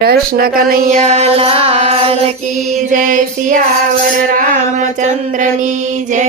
કૃષ્ણ કનૈયા લાલ કી જય સિયાવર રામચંદ્રની જય.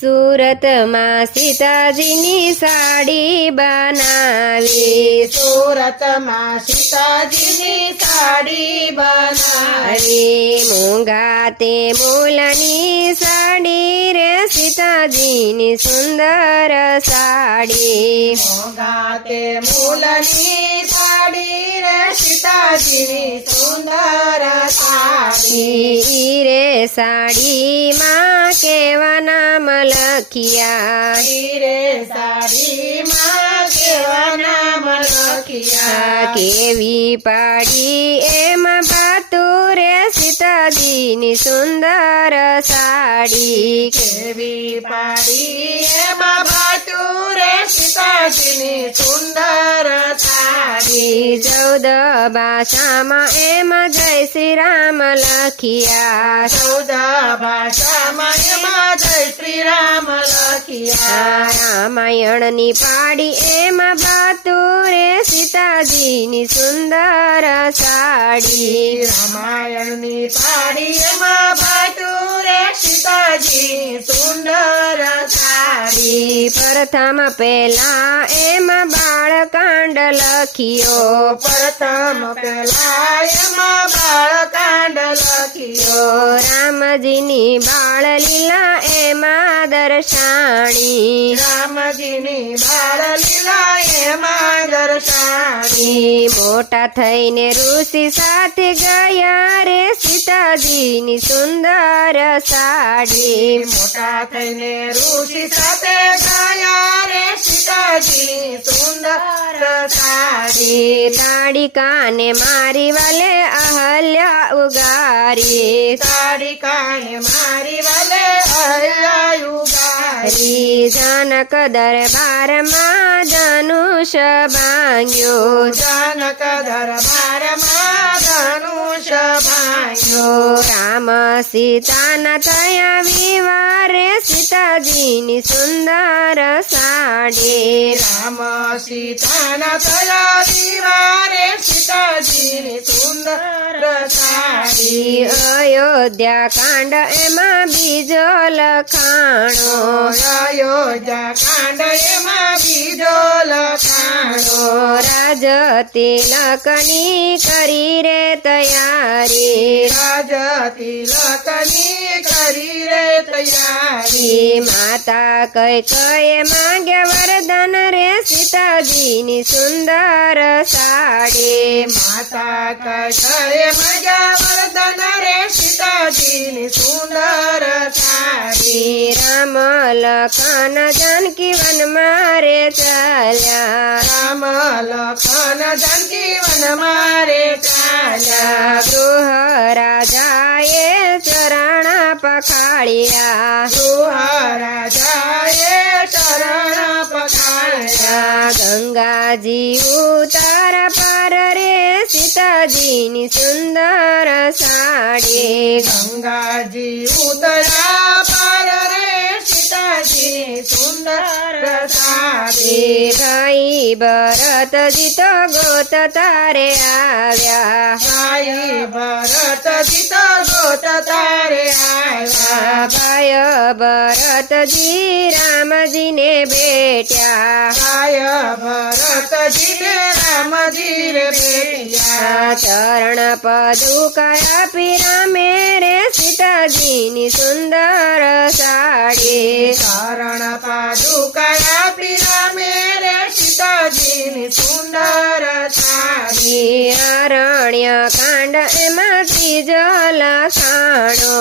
સુરતમાં સીતાજીની સાડી બનાવી. સુરતમાં સીતાજીની સાડી બનાવી. મૂંગા તે મૂલની સાડી રે સીતાજીની સુંદર સાડી. મૂંગા તે મૂલની સાડી રે સીતાજીની સુંદર સાડી રે સાડીમાં કેવા નામ લખિયા. રે સાડીમાં કેવા નામ લખિયા કેવી પાડી એમાં ભાતું રે સીતાજીની સુંદર સાડી કેવી પાડી એમાં બાજુ રે સીતાજીની સુંદર સાડી ચૌદ ભાષામાં એમાં જય શ્રી રામ લખિયા ચૌદ ભાષામાં એમાં જય શ્રી રામ લખિયા રામાયણની પાડી એમાં ભાતું રે સીતાજીની સુંદર સાડી રામાયણની પાડી એમાં ભાતુ રે સીતાજી સુંદર સાડી પ્રથમ પેલા એમ બાળકાંડ લખ્યો. પ્રથમ પેલા એમ બાળકાંડ લખ્યો. રામજીની બાળ લીલા એમાં દર્શાણી રામજીની બાળ લીલા એમાં દર્શાણી મોટા થઈને ઋષિ સાથે ગયા રે સીતાજીની સુંદર સાડી. મોટા થઈને ઋષિ સાથે ગયા રે સીતાજી સુંદર સાડી તાડી કાને મારી વાલે અહલ્યા ઉગારી તારી કાને મારી વાલે અહલ્યાયુગારી હરી જનક દરબારમાં ધનુષ ભાંગ્યો જાનક દરબારમાં રામ સીતાના થયા વિવારે સીતાજીની સુંદર સાડી રામ સીતાના થયા દિવારે સીતાજીની સુંદર સાડી અયોધ્યા કાંડ એમાં બીજો લખાણો અયોધ્યા કાંડ એમાં બીજો લખાણો રાજ તિલકની કરી રે તૈયારી. રાજ તિલકની કરી રે તૈયારી. માતા કઈ કઈ માંગ્યા વરદાન રે સીતાજીની સુંદર સાડી. માતા કથે મજા વરદાન રે સીતાજીની સુંદર સાડી. રામ લખન જાનકી વન મારે ચાલ્યા. રામ લખન જનજીવન વન મારે કાલા ગૃહ રાજાએ ચરણ પખાળ્યા રાજાએ ચરણ પખાળ્યા ગંગાજી ઉતાર પાર રે સીતાજીની સુંદર સાડી ગંગાજી ઉતરા સુંદર ભાઈ ભરતજી તો ગોત તારે આવ્યા ભાઈ ભરત જીતો ગોત તારે આવ્યા ભાય ભરતજી રામજીને ભેટ્યા ભાઈ ભરતજી ને રામજી ચરણ બેટિયા ચરણ પીરા પીરામે રે સીતાજીની સુંદર સાડી સાડી અરણ્ય કાંડ એમાં ત્રીજો લખાણો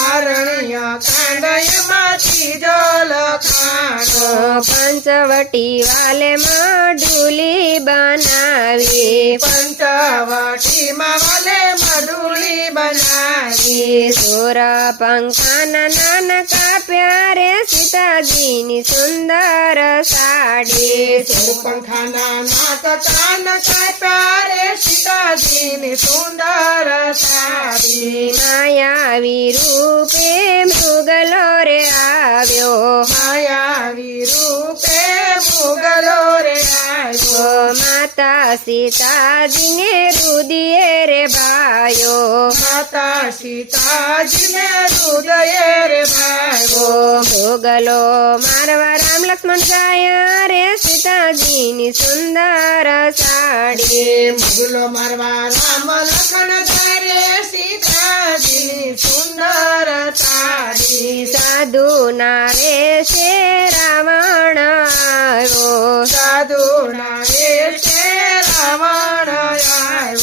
આરણ્ય કાંડ એમાંથી જો લખાણો પંચવટી વાલે મઢુલી બનાવી પંચવટીમાં વાલે મધુલી બનાવી સુર પંખાના નાનકા પ્યારે સીતાજીની સુંદર સાડી પંખાના નાક કાન કાપ્યા રે સીતાજીની સુંદર સાડી માયાવી રૂપે મૃગલો રે આવ્યો. માયાવી રૂપે મૃગલો રે આવ્યો. માતા સીતાજીને રુદિયે રે ભાયો. માતા સીતાજીને રુદયે રે ભાયો. ભોગલો મારવા રામ લક્ષ્મણ જાય રે સીતાજીની સુંદર સાડી. મુગલો મારવા રામ લખન ધારે સીતાજી સુંદર તારી સાધુ ના વેશે રાવણ આવ્યો સાધુ ના વેશે રાવણ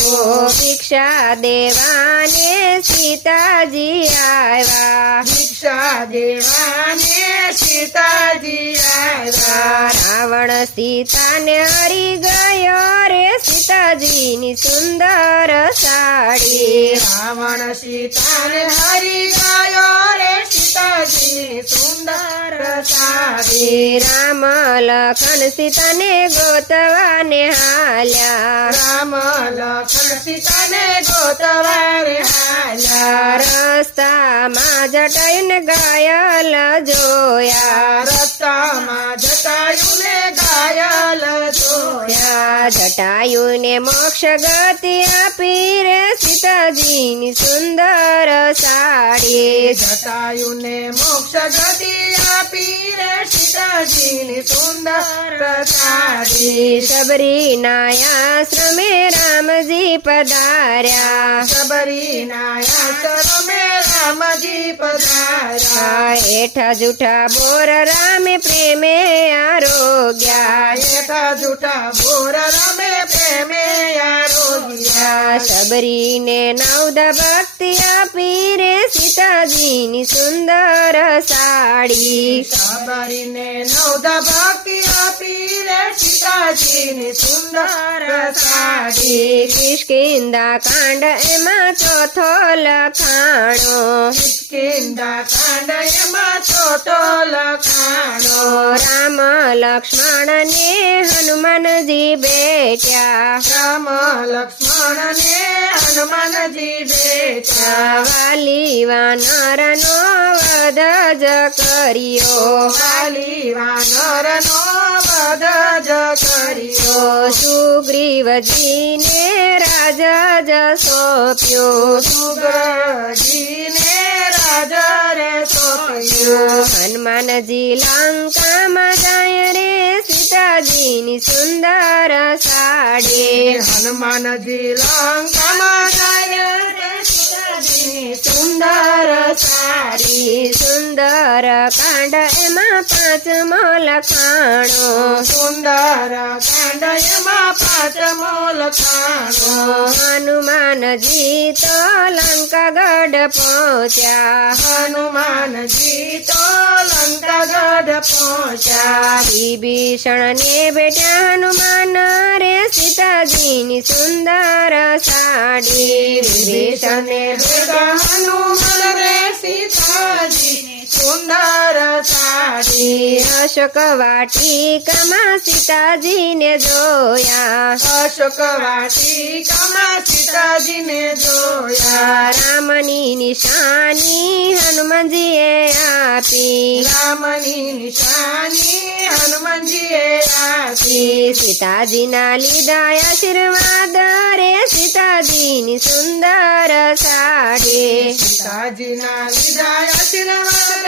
આવ્યો ભિક્ષા દેવાને સીતાજી આવ્યા. ભિક્ષા દેવાને સીતાજી આવ્યા. રાવણ સીતાને હરી ગયો રે સીતાજીની સુંદર સાડી. રાવણ સીતાને હરી ગયો રે સીતાજી સુંદર સાડી. રામ લખન સીતાને ગોતવાને હાલ્યા. રામ લખન સીતાને ગોતવાર હાલા રસ્તામાં જટાઈને ગાયલ જોયા. રસ્તામાં જટાયુને ઘાયલ જોયા જટાયુને મોક્ષ ગતિ આપી રે સીતાજીની સુંદર સાડી. જટાયુને મોક્ષ ગતિ આપી રે સીતાજીની સુંદર સાડી. શબરીના આશ્રમે રામજી પધાર્યા. સબરીના આશ્રમે રામજી પધાર્યા. હેઠા જૂઠા બોર રામે પ્રેમે આરોગ્યા. હેઠા જૂઠા બોર રમે પ્રેમે આરોગ્યા શબરીને નવદ ભક્તિ આપી રે સીતાજીની સુંદર સાડી. શબરીને નવદ ભક્તિ સીતાજીની સુંદર સાડી કિષ્કિંદા કાંડ એમાં ચોથો લખાણો કિંદા કાંડ એમાં ચોથો લખાણો રામ લક્ષ્મણ ને હનુમાનજી બેટ્યા રામ લક્ષ્મણ ને હનુમાનજી બેટ્યા વાલી વાનરનો વધ જ કર્યો વાલી વાનર નો વધ જ કર્યો સુગ્રીવજીને રાજા જ સોંપ્યો. સુગજીને રાજા રે સોંપ્યો. હનુમાનજી લંકામાં જાય રે સીતાજીની સુંદર સાડી. હનુમાનજી લંકામાં જાય રે સીતાજીની સુંદર સાડી સુંદર કાંડ એમાં પાંચમો લખાણો સુંદર કાંડ એમાં પાંચમો લખાણો હનુમાનજી તો લંકાગઢ પહોંચ્યા. હનુમાનજી તો લંકાગઢ પહોંચ્યા. વિભીષણ ને બેટા હનુમાન રે સીતાજીની સુંદર સાડી. વિભીષણ સીતાજીની સુંદર સાડી અશોક વાટિકામાં સીતાજીને જોયા. અશોક વાટિકામાં સીતાજીને જોયા. રામની નિશાની હનુમાનજીએ આપી. રામની નિશાની હનુમાનજીએ આપી. સીતાજીના લીધા આશીર્વાદ રે સીતાજીની સુંદર સાડી. સીતાજીના લીધા આશીર્વાદ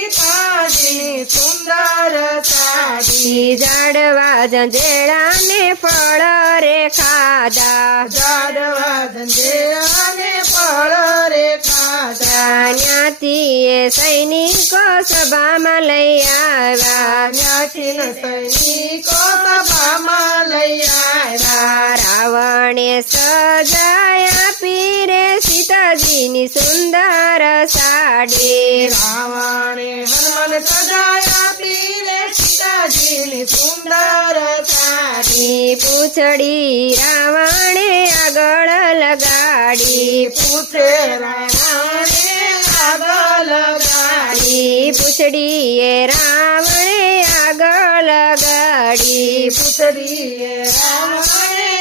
રે સીતાજીની સુંદર સાડી. જાડવા જંજેડા ને ફળ રે ખાધા. જાડવા જંજેડા ને ફળ રે ખાધા. ત્યાંથી એ સૈનિકો સભામાં લઈ આવ્યા. ત્યાંથી સૈનિકો સભામાં લઈ આવ્યા. રાવણે સજાયા પીરે સીતાજીની સુંદર સાડી. રાવણે હનુમાન સજાયા પીરે સીતાજીની સુંદર સાડી. પૂછડી રાવણે આગળ લગાડી. પૂછે રાવણે આગળ ગાડી પૂછડીએ રાવણે આગળ લગાડી. પૂછડીએ રાવણે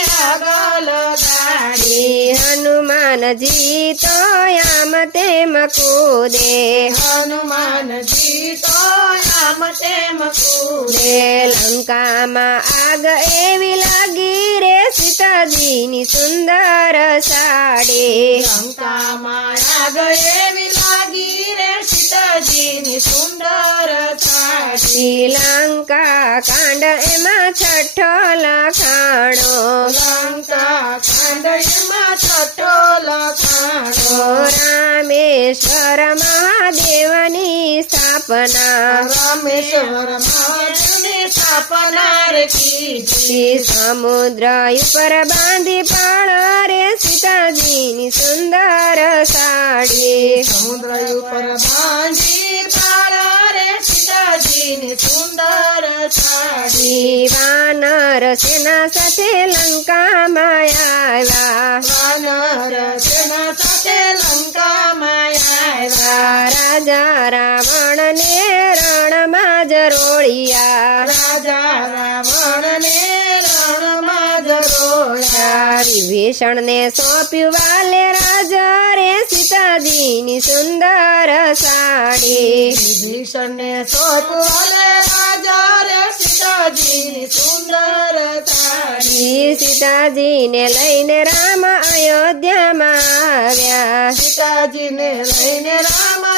હનુમાનજી તો આમ તેમ કૂદે. હનુમાનજી તો આમ તેમ કૂદે. લંકામાં આગ એવી લાગી રે સીતાજીની સુંદર સાડી. લંકામાં આગ એવી લાગી રે સીતાજીની સુંદર સાડી. શ્રીલંકા કાંડ એમાં છઠ્ઠો લખાણો. લંકા કાંડ એમાં રામેશ્વર મહાદેવની સ્થાપના. રામેશ્વર મહાદેવની સ્થાપના રે કીધી સમુદ્ર ઉપર બાંધી પાળ રે સીતાજીની સુંદર સાડી. સમુદ્ર ઉપર બાંધી પાળા રે સીતાજીની સુંદર સાડી. વાનર સેના સાથે લંકા માયા વાનર સેના રાજા રાવણ ને રણમાં જરોળિયા. રાજા રાવણ ને રણમાં જરોળ્યા. વિભીષણ ને સોંપ્યું વાલે રાજા રે સીતાજીની સુંદર સાડી. વિભીષણને સોંપવાલે રાજા રે સીતાજીની સુંદર સાડી. સીતાજીને લઈને રામ અયોધ્યામાં આવ્યા. સીતાજીને લઈને રામ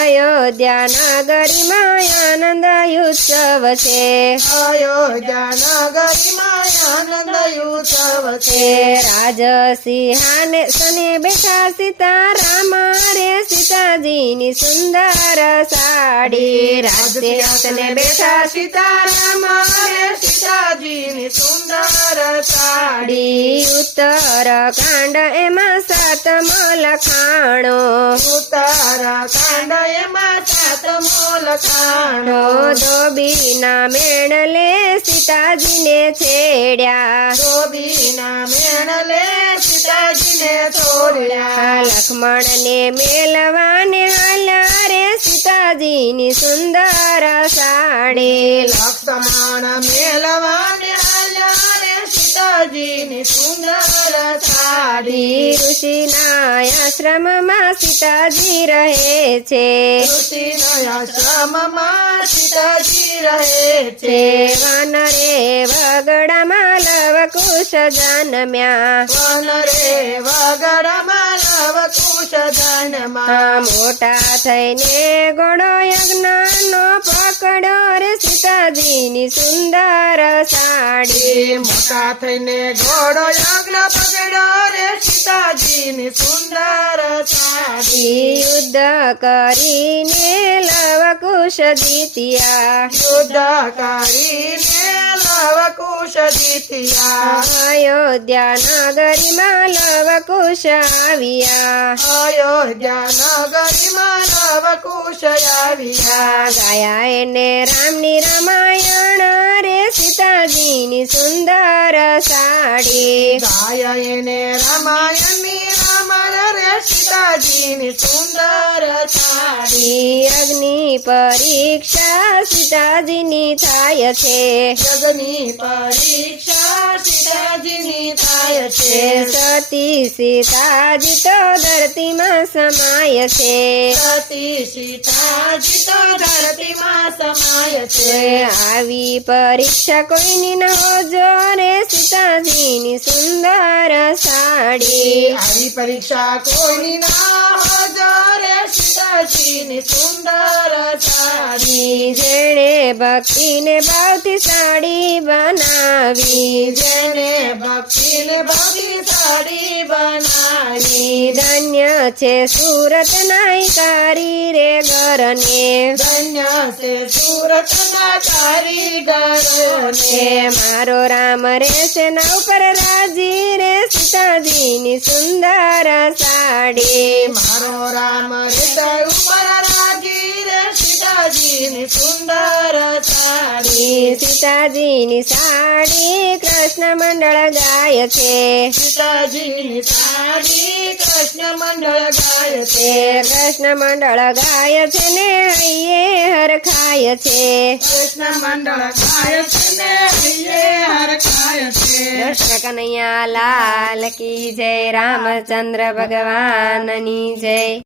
અયોધ્યા નગરીમાં આનંદ ઉત્સવ છે. અયોધ્યા નગરીમાં આનંદ ઉત્સવ છે. રાજસિંહાને સને બેઠા સીતારામ રે સીતાજીની સુંદર સાડી. રાજસિંહાસને બેઠા સીતારામ રે સીતાજીની સુંદર સાડી. સાડી ઉત્તર કાંડ એમાં સાતમો લખાણો. ઉતારા કાંડ એમાં સાતમો લખાણો. ધોબીના મેણલે સીતાજીને છેડ્યા. ધોબીના મેણલે સીતાજીને છોડ્યા. લક્ષ્મણને મેલવાને હાલા રે સીતાજીની સુંદર સાડી. લક્ષ્મણ મેલવાને રે સીતાજીની સુંદર સાડી ઋષિના આશ્રમમાં સીતાજી રહે છે ઋષિના આશ્રમમાં સીતાજી રહે છે વન રે વગડામાં લવકુશ જન્મ્યા વન રે વગડમાં લવકુશ ધનમાં આ મોટા થઈને ઘોડો યજ્ઞનો પકડો રે સીતાજીની સુંદર સાડી મોટા થઈને ઘોડો યજ્ઞ પકડ્યો રે સીતાજીની સુંદર યુદ્ધ કરીને લવકુશ જીત્યા. યુદ્ધ કરીને લવકુશ જીત્યા. અયોધ્યા નગરીમાં લવકુશ આવ્યા. અયોધ્યા નગરીમાં લવકુશ આવ્યા. ગાયા એને રામની રામાયણ રે સીતાજીની સુંદર સાડી. ગાય એને રામાયણની રામાયણ રે સીતાજીની સુંદર સાડી. અગ્નિ પરીક્ષા સીતાજીની થાય છે. જગની પરીક્ષા સીતાજીની થાય છે. સતી સીતાજી તો ધરતીમાં સમાય છે. સતી સીતાજી તો ધરતીમાં સમાય છે. આવી પરીક્ષા કોઈની ન હોજો રે સીતાજીની સુંદર સાડી. આવી પરીક્ષા કોઈની ના હોજો રે સીતાજીની સુંદર સાડી. જેણે ભક્તિને ભાવથી સાડી બનાવી. જેને ભક્તિને સાડી બનાવી. ધન્ય છે સુરત નાયકારી રે ગરને ધન્ય છે સુરત ના કારીગરોને છે મારો રામ રહેશે નવ પર રાજી રે સીતાજીની સુંદર સાડી. મારો રામ રે ઉપર રાજી રે સીતાજીની સુંદર સાડી. સીતાજીની સાડી કૃષ્ણ મંડળ ગાય છે. સીતાજીની સાડી કૃષ્ણ મંડળ ગાય છે. કૃષ્ણ મંડળ ગાય છે ને હૈયે હરખાય છે. કૃષ્ણ મંડળ ગાય છે ને અહીએ હર ખાય છે. કૃષ્ણ કનૈયા લાલ કી જય રામચંદ્ર ભગવાનની જય.